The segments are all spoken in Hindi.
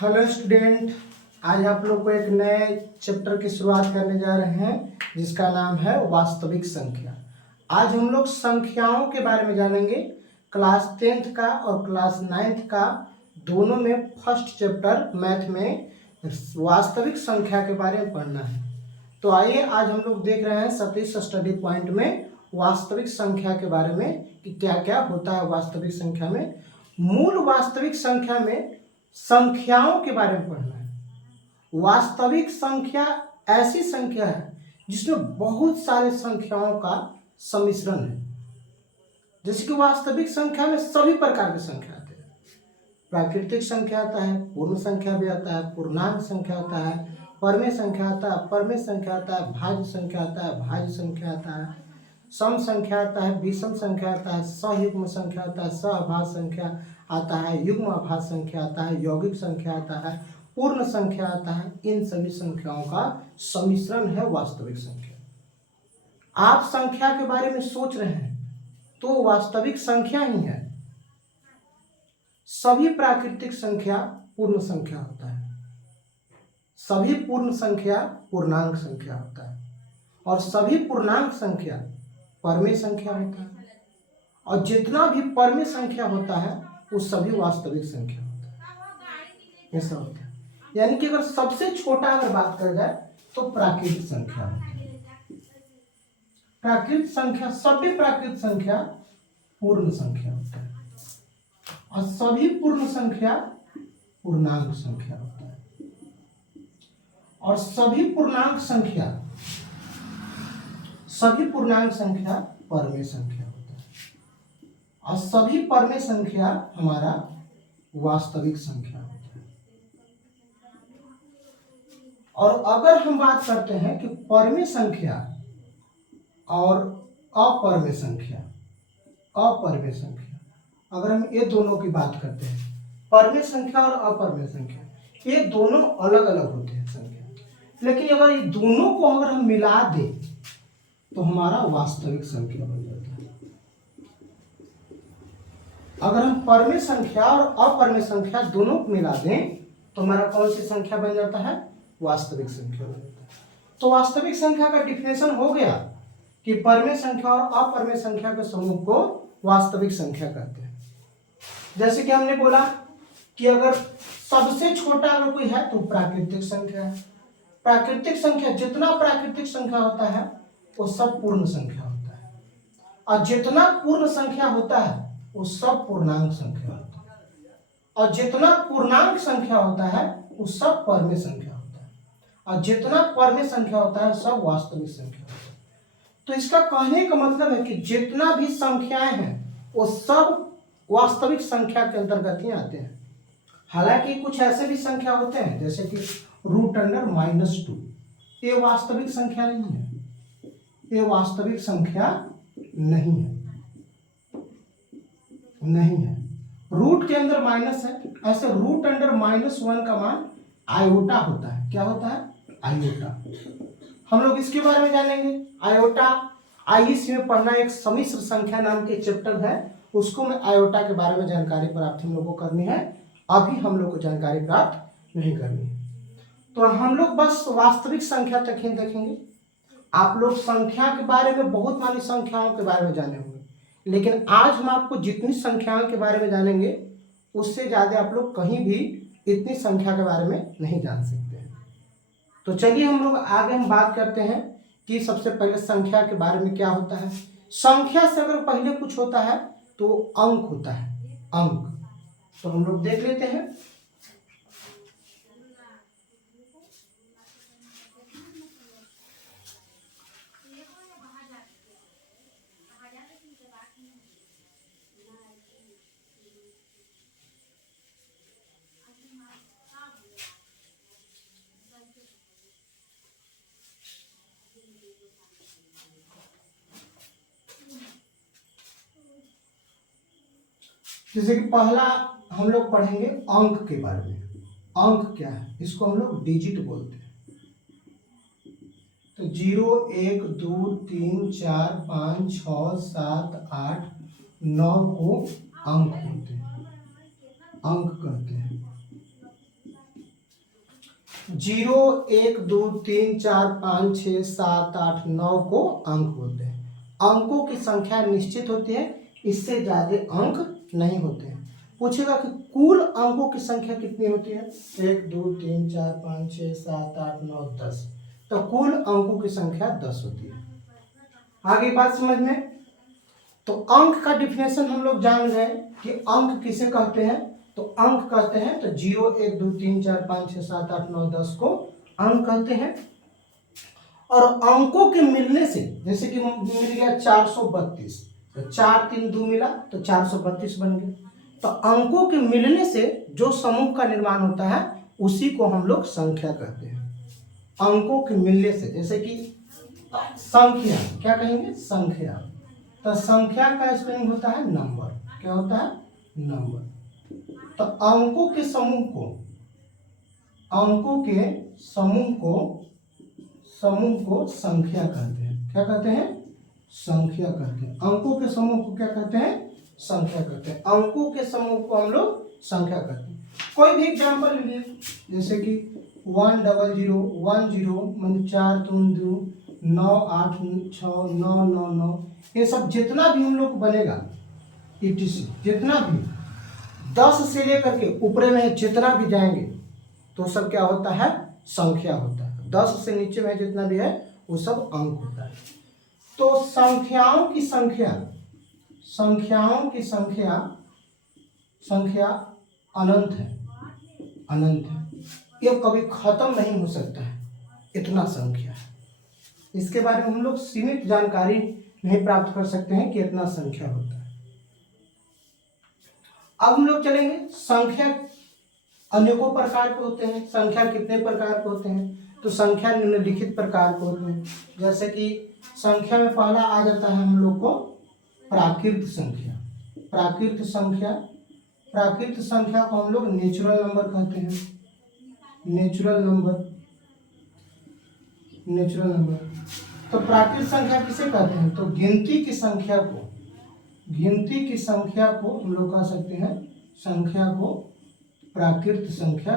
हेलो स्टूडेंट, आज आप लोग को एक नए चैप्टर की शुरुआत करने जा रहे हैं जिसका नाम है वास्तविक संख्या। आज हम लोग संख्याओं के बारे में जानेंगे। क्लास 10th का और क्लास 9th का दोनों में फर्स्ट चैप्टर मैथ में वास्तविक संख्या के बारे में पढ़ना है। तो आइए आज हम लोग देख रहे हैं सतीश स्टडी पॉइंट में वास्तविक संख्या के बारे में कि क्या क्या होता है वास्तविक संख्या में। मूल वास्तविक संख्या में संख्याओं के बारे में पढ़ना है। वास्तविक संख्या ऐसी संख्या है जिसमें बहुत सारे संख्याओं का सम्मिश्रण है। जैसे कि वास्तविक संख्या में सभी प्रकार की संख्या आते हैं। प्राकृतिक संख्या आता है, पूर्ण संख्या भी आता है, पूर्णांक संख्या आता है, परमेय संख्या आता है, परमेय संख्या आता है, भाज्य संख्या आता है, भाज्य संख्या आता है, सम संख्या आता है, विषम संख्या आता है, सयुग्म संख्या आता है, सहभाज्य संख्या आता है, युग्म अभाज्य संख्या आता है, यौगिक संख्या आता है, पूर्ण संख्या आता है। इन सभी संख्याओं का सम्मिश्रण है वास्तविक संख्या। आप संख्या के बारे में सोच रहे हैं तो वास्तविक संख्या ही है। सभी प्राकृतिक संख्या पूर्ण संख्या होता है, सभी पूर्ण संख्या पूर्णांक संख्या होता है, और सभी पूर्णांक संख्या परमेय संख्या होता है, और जितना भी परमेय संख्या होता है वो सभी वास्तविक संख्या होता है। ऐसा होता है, यानी कि अगर सबसे छोटा अगर बात कर जाए तो प्राकृतिक संख्या होता है। प्राकृतिक संख्या, सभी प्राकृतिक संख्या पूर्ण संख्या होता है, और सभी पूर्ण संख्या पूर्णांक संख्या होता है, और सभी पूर्णांक संख्या परमेय संख्या होता है, और सभी परमेय संख्या हमारा वास्तविक संख्या होता है। और अगर हम बात करते हैं कि परमेय संख्या और अपरमेय संख्या, अगर हम ये दोनों की बात करते हैं, परमेय संख्या और अपरमेय संख्या, ये दोनों अलग अलग होते हैं संख्या, लेकिन अगर ये दोनों को अगर हम मिला दें तो हमारा वास्तविक संख्या बन जाता है। अगर हम परमेय संख्या और अपरमेय संख्या दोनों को मिला दें तो हमारा कौन सी संख्या बन जाता है? वास्तविक संख्या बन जाता है। तो वास्तविक संख्या का डिफिनेशन हो गया कि परमेय संख्या और अपरमेय संख्या के समूह को वास्तविक संख्या कहते हैं। जैसे कि हमने बोला कि अगर सबसे छोटा अगर कोई है तो प्राकृतिक संख्या है। प्राकृतिक संख्या, जितना प्राकृतिक संख्या होता है वो सब पूर्ण संख्या होता है, और जितना पूर्ण संख्या होता है वो सब पूर्णांक संख्या होता है, और जितना पूर्णांक संख्या होता है वो सब परमेय संख्या होता है, और जितना परमेय संख्या होता है सब वास्तविक संख्या होता है। तो इसका कहने का मतलब है कि जितना भी संख्याएं हैं वो सब वास्तविक संख्या के अंतर्गत ही आते हैं। हालांकि कुछ ऐसे भी संख्या होते हैं जैसे कि √2, ये वास्तविक संख्या नहीं है, ये वास्तविक संख्या नहीं है। रूट के अंदर माइनस है, ऐसे √1 का मान आयोटा होता है। क्या होता है? आयोटा। हम लोग इसके बारे में जानेंगे। आयोटा आईईसी में पढ़ना एक सम्मिश्र संख्या नाम के चैप्टर है, उसको में आयोटा के बारे में जानकारी प्राप्त हम लोग को करनी है। अभी हम लोग को जानकारी प्राप्त नहीं करनी है, तो हम लोग बस वास्तविक संख्या तक ही देखेंगे। आप लोग संख्या के बारे में बहुत सारी संख्याओं के बारे में जाने होंगे, लेकिन आज हम आपको जितनी संख्याओं के बारे में जानेंगे उससे ज़्यादा आप लोग कहीं भी इतनी संख्या के बारे में नहीं जान सकते हैं। तो चलिए हम लोग आगे हम बात करते हैं कि सबसे पहले संख्या के बारे में क्या होता है। संख्या से अगर पहले कुछ होता है तो अंक होता है, अंक। तो हम लोग देख लेते हैं। जैसे कि पहला हम लोग पढ़ेंगे अंक के बारे में। अंक क्या है? इसको हम लोग डिजिट बोलते हैं। तो 0, 1, 2, 3, 4, 5, 6, 7, 8, 9 को अंक बोलते हैं, अंक कहते हैं। 0 1 2 3 4 5 6 7 8 9 को अंक होते हैं। अंकों की संख्या निश्चित होती है, इससे ज्यादा अंक नहीं होते हैं। पूछेगा कि कुल अंकों की संख्या कितनी होती है? 1 2 3 4 5 6 7 8 9 10। तो कुल अंकों की संख्या 10 होती है। आगे बात समझ में। तो अंक का डिफिनेशन हम लोग जान गए कि अंक किसे कहते हैं। तो अंक कहते हैं तो 0 1 2 3 4 5 6 7 8 9 10 को अंक कहते हैं। और अंकों के मिलने से, जैसे कि मिल गया 432, तो 4 3 2 मिला तो 432 बन गया। तो अंकों के मिलने से जो समूह का निर्माण होता है उसी को हम लोग संख्या कहते हैं। अंकों के मिलने से, जैसे कि संख्या, क्या कहेंगे? संख्या। तो संख्या का स्पेलिंग होता है नंबर। क्या होता है? नंबर। तो अंकों के समूह को संख्या कहते हैं। क्या कहते हैं? संख्या कहते हैं। अंकों के समूह को क्या कहते हैं? संख्या कहते हैं। अंकों के समूह को हम लोग संख्या कहते हैं। कोई भी एग्जाम्पल लीजिए, जैसे कि 1 0 0 1 0 मतलब 4 3 2 9 8 6 9 9 9, ये सब जितना भी हम लोग बनेगा ETC, जितना भी 10 से लेकर के ऊपरे में जितना भी जाएंगे तो सब क्या होता है? संख्या होता है। 10 से नीचे में जितना भी है वो सब अंक होता है। तो संख्याओं की संख्या अनंत है, अनंत है। ये कभी खत्म नहीं हो सकता है, इतना संख्या है। इसके बारे में हम लोग सीमित जानकारी नहीं प्राप्त कर सकते हैं कि इतना संख्या होता है। अब हम लोग चलेंगे, संख्या अनेकों प्रकार के होते हैं। संख्या कितने प्रकार के होते हैं? तो संख्या निम्नलिखित प्रकार के होते हैं। जैसे कि संख्या में पहला आ जाता है हम लोग को प्राकृत संख्या। प्राकृत संख्या को हम लोग नेचुरल नंबर कहते हैं। Natural number. तो प्राकृत संख्या किसे कहते हैं? तो गिनती की संख्या को हम लोग कह सकते हैं, संख्या को प्राकृत संख्या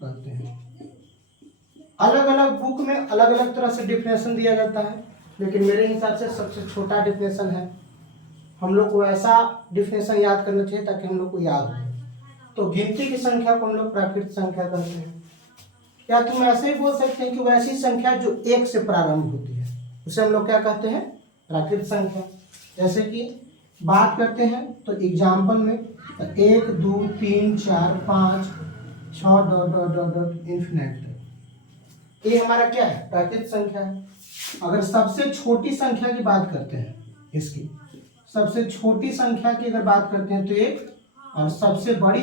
कहते हैं। अलग अलग बुक में अलग अलग तरह से डिफिनेशन दिया जाता है, लेकिन मेरे हिसाब से सबसे छोटा डिफिनेशन है। हम लोग को ऐसा डिफिनेशन याद करना चाहिए ताकि हम लोग को याद हो। तो गिनती की संख्या को हम लोग प्राकृत संख्या कहते हैं। या तुम ऐसे ही बोल सकते हैं कि वैसी संख्या जो 1 से प्रारंभ होती है उसे हम लोग क्या कहते हैं? प्राकृत संख्या। जैसे कि बात करते हैं तो एग्जाम्पल में 1 2 3 4 5 6 इन्फिनिट, ये हमारा क्या है? प्राकृत संख्या है। अगर सबसे छोटी संख्या की बात करते हैं, इसकी सबसे छोटी संख्या की अगर बात करते हैं तो 1, और सबसे बड़ी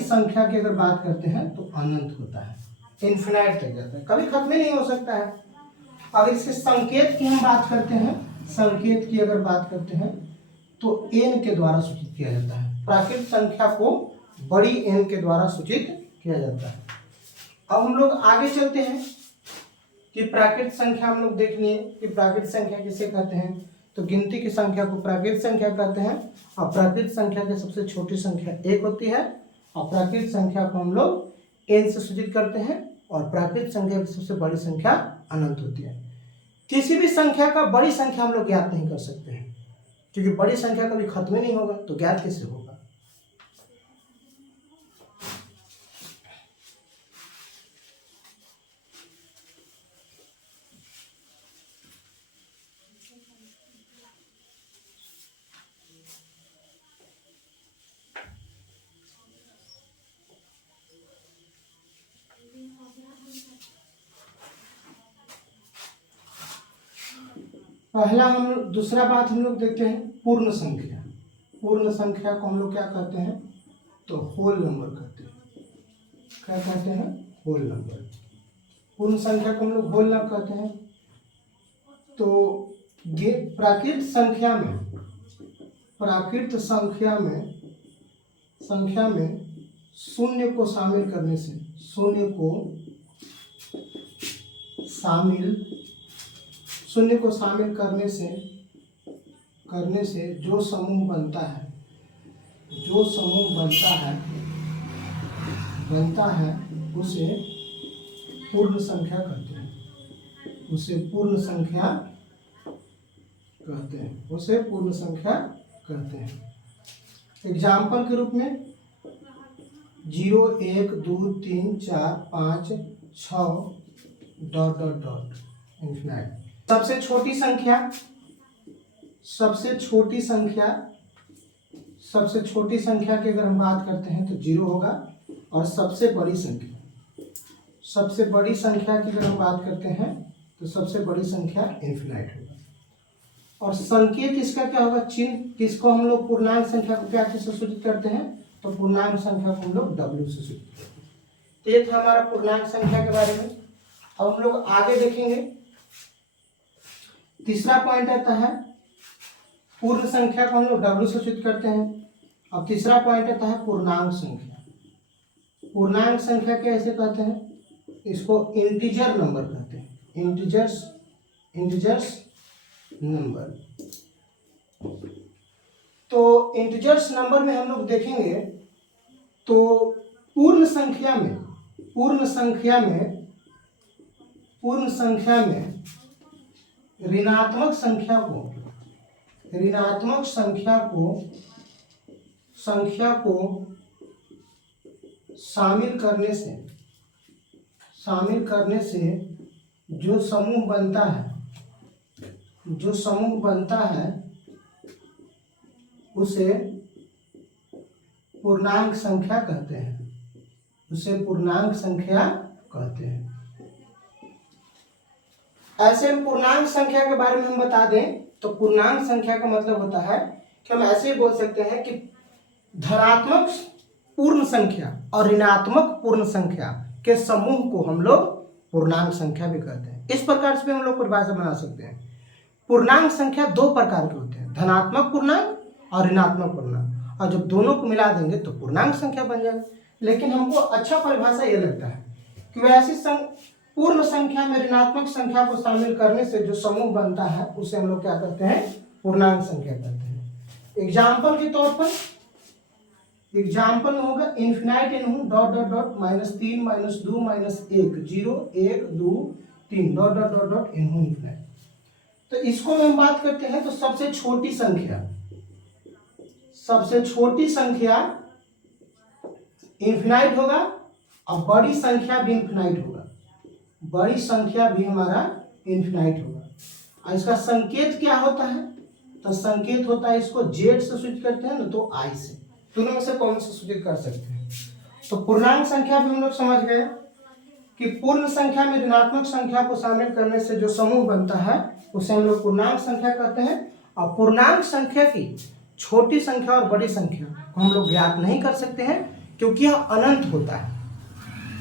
संख्या की अगर बात करते हैं तो अनंत होता है, इन्फिनाइट तक जाता है, कभी खत्म ही नहीं हो सकता है। अगर इसके संकेत की हम बात करते हैं, संकेत की अगर बात करते हैं तो n के द्वारा सूचित किया जाता है। प्राकृत संख्या को बड़ी n के द्वारा सूचित किया जाता है। अब हम लोग आगे चलते हैं कि प्राकृत संख्या हम लोग देख लिए कि प्राकृत संख्या किसे कहते हैं। तो गिनती की संख्या को प्राकृत संख्या कहते हैं, और प्राकृत संख्या की सबसे छोटी संख्या 1 होती है, और प्राकृत संख्या को हम लोग n से सूचित करते हैं, और प्राकृत संख्या की सबसे बड़ी संख्या अनंत होती है। किसी भी संख्या का बड़ी संख्या हम लोग ज्ञात नहीं कर सकते हैं, क्योंकि बड़ी संख्या कभी खत्म ही नहीं होगा, तो ज्ञात कैसे होगा? दूसरा बात हम लोग देखते हैं पूर्ण संख्या। पूर्ण संख्या को हम लोग क्या कहते हैं? तो होल नंबर कहते हैं। क्या कहते हैं? Whole number. पूर्ण संख्या को हम लोग होल नंबर कहते हैं। तो ये प्राकृत संख्या में शून्य को शामिल करने से जो समूह बनता है जो समूह बनता है उसे पूर्ण संख्या कहते हैं। उसे पूर्ण संख्या कहते हैं। एग्जाम्पल के रूप में 0 1 2 3 4 5 6 ... इंफिनाइट। सबसे छोटी संख्या की अगर हम बात करते हैं तो 0 होगा। और सबसे बड़ी संख्या की अगर हम बात करते हैं तो सबसे बड़ी संख्या इंफिनाइट होगा। और संकेत इसका क्या होगा, चिन्ह, किसको हम लोग पूर्णांक संख्या को क्या से सूचित करते हैं, तो पूर्णांक संख्या को हम लोग W से सूचित करते हैं। तो ये था हमारा पूर्णांक संख्या के बारे में। अब हम लोग आगे देखेंगे, तीसरा पॉइंट आता है पूर्ण संख्या को हम लोग W से सूचित करते हैं। अब तीसरा पॉइंट आता है पूर्णांक संख्या। पूर्णांक संख्या कैसे कहते हैं, इसको इंटीजर नंबर कहते हैं। Integers number. तो इंटीजर्स नंबर में हम लोग देखेंगे तो पूर्ण संख्या में ऋणात्मक संख्या को शामिल करने से जो समूह बनता है उसे पूर्णांक संख्या कहते हैं। ऐसे हम पूर्णांक संख्या के बारे में हम बता दें तो पूर्णांक संख्या का मतलब होता है कि हम ऐसे ही बोल सकते हैं कि धनात्मक पूर्ण संख्या और ऋणात्मक पूर्ण संख्या के समूह को हम लोग पूर्णांक संख्या भी कहते हैं। इस प्रकार से भी हम लोग परिभाषा बना सकते हैं। पूर्णांक संख्या दो प्रकार के होते हैं, धनात्मक पूर्णांक और ऋणात्मक पूर्णांक, और जब दोनों को मिला देंगे तो पूर्णांक संख्या बन जाएगा। लेकिन हमको अच्छा परिभाषा ये लगता है कि वैसी पूर्ण संख्या में ऋणात्मक संख्या को शामिल करने से जो समूह बनता है उसे हम लोग क्या कहते हैं, पूर्णांक संख्या कहते हैं। एग्जाम्पल के तौर पर एग्जाम्पल में होगा इन्फिनाइट इन -3 -2 -1 0 1 2 3 ... इन्फिनाइट। तो इसको हम बात करते हैं तो सबसे छोटी संख्या इन्फिनाइट होगा और बड़ी संख्या भी इन्फिनाइट होगा। और इसका संकेत क्या होता है, तो संकेत होता है, इसको जेड से सूचित करते हैं ना तो आई से, दोनों में से कौन से सूचित कर सकते हैं। तो पूर्णांक संख्या भी हम लोग समझ गए कि पूर्ण संख्या में ऋणात्मक संख्या को शामिल करने से जो समूह बनता है उसे हम लोग पूर्णांक संख्या कहते हैं। और पूर्णांक संख्या की छोटी संख्या और बड़ी संख्या को हम लोग ज्ञात नहीं कर सकते हैं क्योंकि यह अनंत होता है।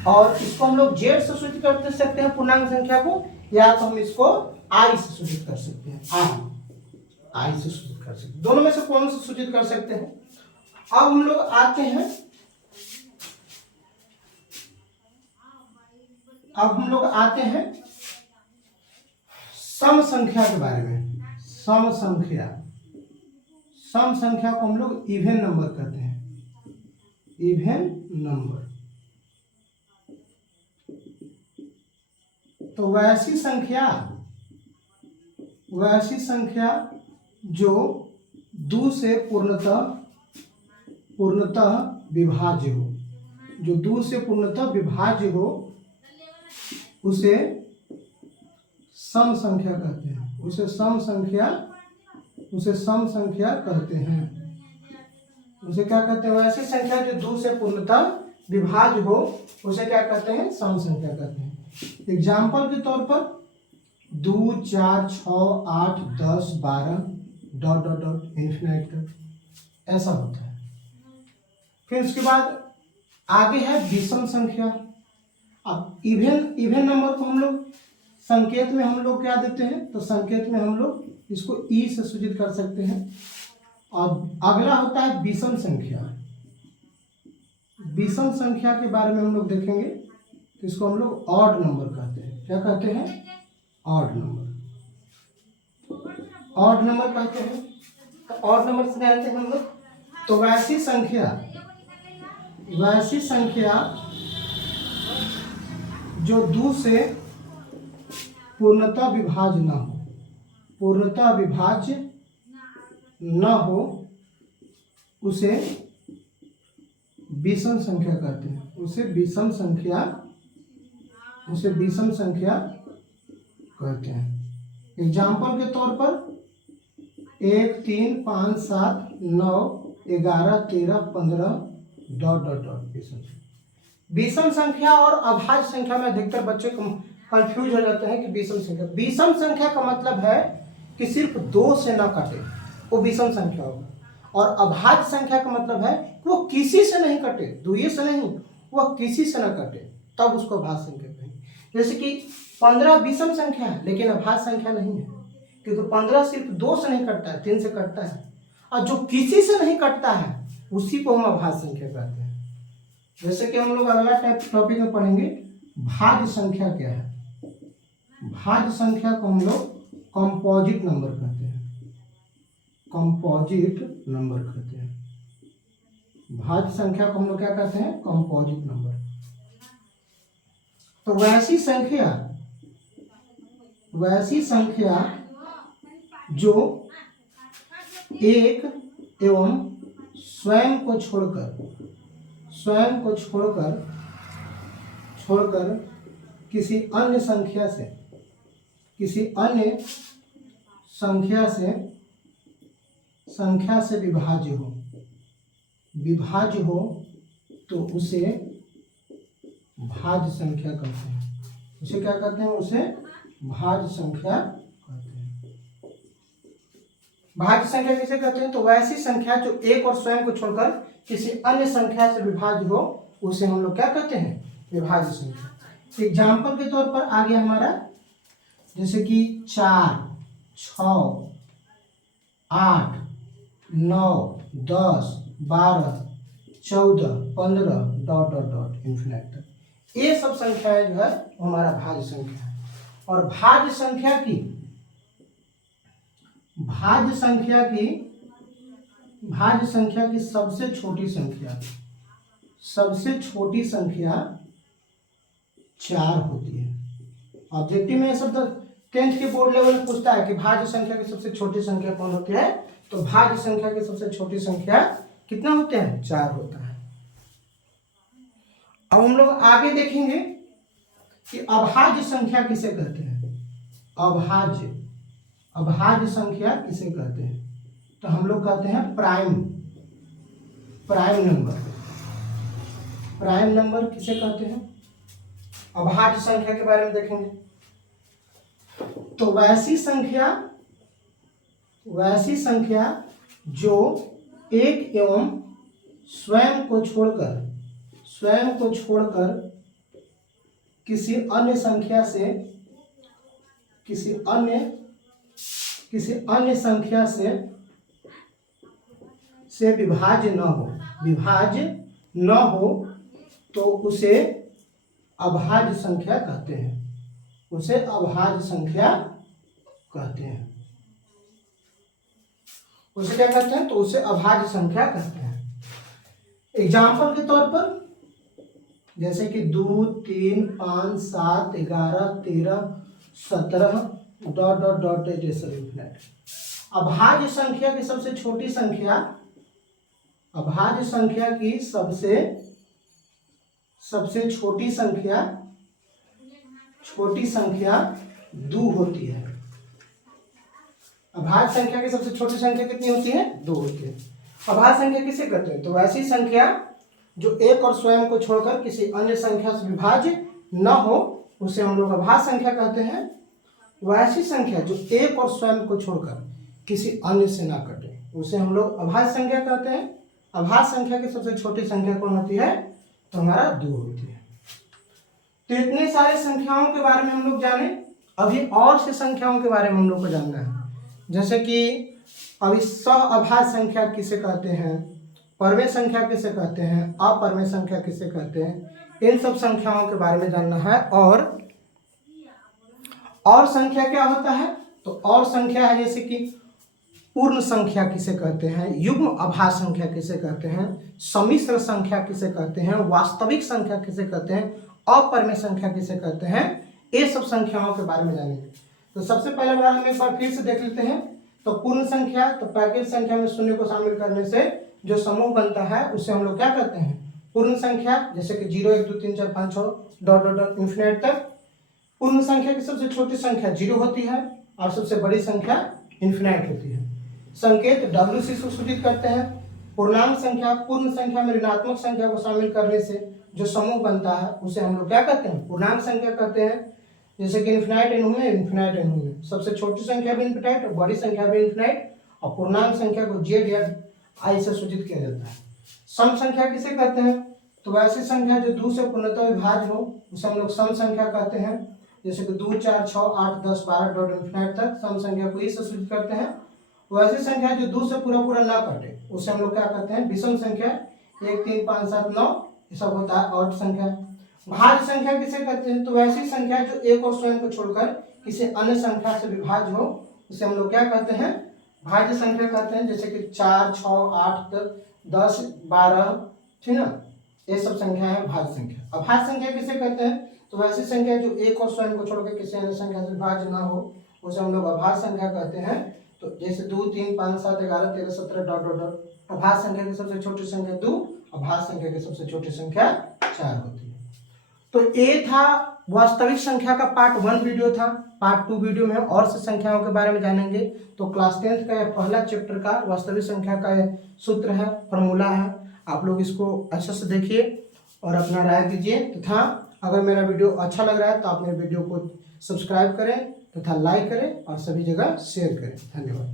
और इसको हम लोग जेड से सूचित कर सकते हैं पूर्णांक संख्या को, या तो हम इसको आई से सूचित कर सकते हैं। आई से सूचित कर सकते हैं, दोनों में से कौन से सूचित कर सकते हैं। अब हम लोग आते हैं सम संख्या के बारे में। सम संख्या को हम लोग इवन नंबर कहते हैं। तो वैसी संख्या जो 2 से पूर्णतः विभाज्य हो, उसे सम संख्या कहते हैं। उसे सम संख्या कहते हैं। उसे क्या कहते हैं, वैसी संख्या जो 2 से पूर्णतः विभाज्य हो उसे क्या कहते हैं, सम संख्या कहते हैं। एग्जाम्पल के तौर पर 2 4 6 8 10 12 ... इन्फिनाइट तक ऐसा होता है। फिर उसके बाद आगे है विषम संख्या। अब इवन नंबर को हम लोग संकेत में हम लोग क्या देते हैं, तो संकेत में हम लोग इसको ई से सूचित कर सकते हैं। और अगला होता है विषम संख्या। विषम संख्या के बारे में हम लोग देखेंगे तो इसको हम लोग ऑड नंबर कहते हैं। क्या कहते हैं, ऑड नंबर कहते हैं। तो ऑड नंबर से जानते हैं हम लोग, तो वैसी संख्या जो 2 से पूर्णतः विभाज्य न हो उसे विषम संख्या कहते हैं। उसे विषम संख्या कहते हैं। एग्जाम्पल के तौर पर 1 3 5 7 9 11 13 15 ... विषम संख्या और अभाज्य संख्या में अधिकतर बच्चे कंफ्यूज हो जाते हैं कि विषम संख्या का मतलब है कि सिर्फ 2 से ना कटे, वो विषम संख्या होगा। और अभाज्य संख्या का मतलब है कि वो किसी से नहीं कटे, दुइये से नहीं, वह किसी से ना कटे, तब उसको अभाज्य संख्या कहेंगे। जैसे कि 15 विषम संख्या है लेकिन अभाज्य संख्या नहीं है, क्योंकि 15 सिर्फ 2 से नहीं कटता है, 3 से कटता है। और जो किसी से नहीं कटता है उसी को हम अभाज्य संख्या कहते हैं। जैसे कि हम लोग अगला टॉपिक में पढ़ेंगे भाज्य संख्या क्या है। भाज्य संख्या को हम लोग कंपोजिट नंबर कहते हैं। भाज्य संख्या को हम लोग क्या कहते हैं? Composite number. तो वैसी संख्या जो एक एवं स्वयं को छोड़कर किसी अन्य संख्या से विभाज्य हो तो उसे भाज्य संख्या कहते हैं। उसे क्या कहते हैं? उसे भाज्य संख्या कहते हैं। भाज्य संख्या किसे कहते हैं? तो वैसी संख्या जो एक और स्वयं को छोड़कर किसी अन्य संख्या से विभाज्य हो उसे हम लोग क्या कहते हैं? विभाज्य संख्या। एग्जाम्पल के तौर पर आ गया हमारा, जैसे कि 4 6 8 9 10 12 14 15 ... इन्फिनिट तक। ये सब संख्याएं जो है हमारा भाज्य संख्या है। और भाज्य संख्या की सबसे छोटी संख्या 4 होती है। ऑब्जेक्टिव में सब 10th के बोर्ड लेवल में पूछता है कि भाज्य संख्या की सबसे छोटी संख्या कौन होती है? तो भाज्य संख्या की सबसे छोटी संख्या कितना होते हैं? 4 होता है। अब हम लोग आगे देखेंगे कि अभाज्य संख्या किसे कहते हैं। अभाज्य संख्या किसे कहते हैं? तो हम लोग कहते हैं प्राइम नंबर किसे कहते हैं? अभाज्य संख्या के बारे में देखेंगे। तो वैसी संख्या जो एक एवं स्वयं को छोड़कर किसी अन्य संख्या से विभाज्य न हो तो उसे अभाज्य संख्या कहते हैं। उसे क्या कहते हैं? तो उसे अभाज्य संख्या कहते हैं। एग्जाम्पल के तौर पर जैसे कि 2 3 5 7 11 13 17 ... अभाज्य संख्या की सबसे छोटी संख्या 2 होती है। अभाज्य संख्या की सबसे छोटी संख्या कितनी होती है? 2 होती है। अभाज्य संख्या किसे कहते हैं? तो वैसी संख्या जो एक और स्वयं को छोड़कर किसी अन्य संख्या से विभाज्य न हो उसे हम लोग अभाज्य संख्या कहते हैं। वैसी संख्या जो एक और स्वयं को छोड़कर किसी अन्य से ना कटे उसे हम लोग अभाज्य संख्या कहते हैं। अभाज्य संख्या की सबसे छोटी संख्या कौन होती है? तो हमारा 2 होती है। तो इतने सारे संख्याओं के बारे में हम लोग जाने। अभी और से संख्याओं के बारे में हम लोग को जानना है। जैसे कि अभी सअभाज्य संख्या किसे कहते हैं, परमेय संख्या किसे कहते हैं, अपरमेय संख्या किसे कहते हैं, इन सब संख्याओं के बारे में जानना है। और संख्या क्या होता है? तो और संख्या है जैसे कि पूर्ण संख्या किसे कहते हैं, युग्म अभाज्य संख्या किसे कहते हैं, सम्मिश्र संख्या किसे कहते हैं, वास्तविक संख्या किसे कहते हैं, अपरिमेय संख्या किसे कहते हैं, ये सब संख्याओं के बारे में जानेंगे। तो सबसे पहले बार हम एक बार फिर से देख लेते हैं। तो पूर्ण संख्या, तो प्राकृत संख्या में शून्य को शामिल करने से जो समूह बनता है उसे हम लोग क्या कहते हैं, पूर्ण संख्या। जैसे कि 0 1 2 3 4 5 6 डॉट डॉट डॉट इन्फिनिट तक। पूर्ण संख्या की सबसे छोटी संख्या 0 होती है और सबसे बड़ी संख्या इन्फिनिट होती है। संकेत W से सूचित करते हैं। पूर्णांक संख्या, पूर्ण संख्या में ऋणात्मक संख्या को शामिल करने से जो समूह बनता है उसे हम लोग क्या कहते हैं, पूर्णांक संख्या कहते हैं। जैसे कि इन्फिनिट एन में, इन्फिनिट एन में सबसे छोटी संख्या भी इन्फिनिट और बड़ी संख्या भी इन्फिनिट, और पूर्णांक संख्या को Z या I से सूचित किया जाता है। सम संख्या किसे कहते हैं, तो वैसी संख्या जो 2 से पूर्णतः विभाज्य हो उसे हम लोग सम संख्या कहते हैं। जैसे कि 2 4 6 8 10 12 डॉट इन्फिनिट तक सम संख्या को इसे सूचित करते हैं। वैसी संख्या जो 2 से पूरा पूरा ना कटे उसे हम लोग क्या कहते हैं, विषम संख्या। 1 3 5 7 9 ये सब होता है ऑड संख्या। भाज्य संख्या किसे कहते हैं, तो वैसी संख्या जो एक और स्वयं को छोड़कर किसी अन्य संख्या से विभाज्य हो उसे हम लोग क्या कहते हैं, भाज्य संख्या कहते हैं। जैसे कि 4 6 8 10 12, ठीक ना, ये सब संख्या है भाज्य संख्या। अभाज्य संख्या किसे कहते हैं, तो वैसी संख्या जो एक और स्वयं को छोड़कर किसी अन्य संख्या से विभाज्य ना हो उसे हम लोग अभाज्य संख्या कहते हैं। तो जैसे 2 3 5 7 11 13 17 डॉट डॉट डॉट। अभाज्य संख्या की सबसे छोटी संख्या 2, अभाज्य संख्या की सबसे छोटी संख्या 4 होती है। तो ये था वास्तविक संख्या का पार्ट 1 वीडियो था। पार्ट 2 वीडियो में और से संख्याओं के बारे में जानेंगे। तो क्लास 10th का पहला चैप्टर का वास्तविक संख्या का सूत्र है, फॉर्मूला है। आप लोग इसको अच्छे से देखिए और अपना राय दीजिए, तथा अगर मेरा वीडियो अच्छा लग रहा है तो आप मेरे वीडियो को सब्सक्राइब करें तथा लाइक करें और सभी जगह शेयर करें। धन्यवाद।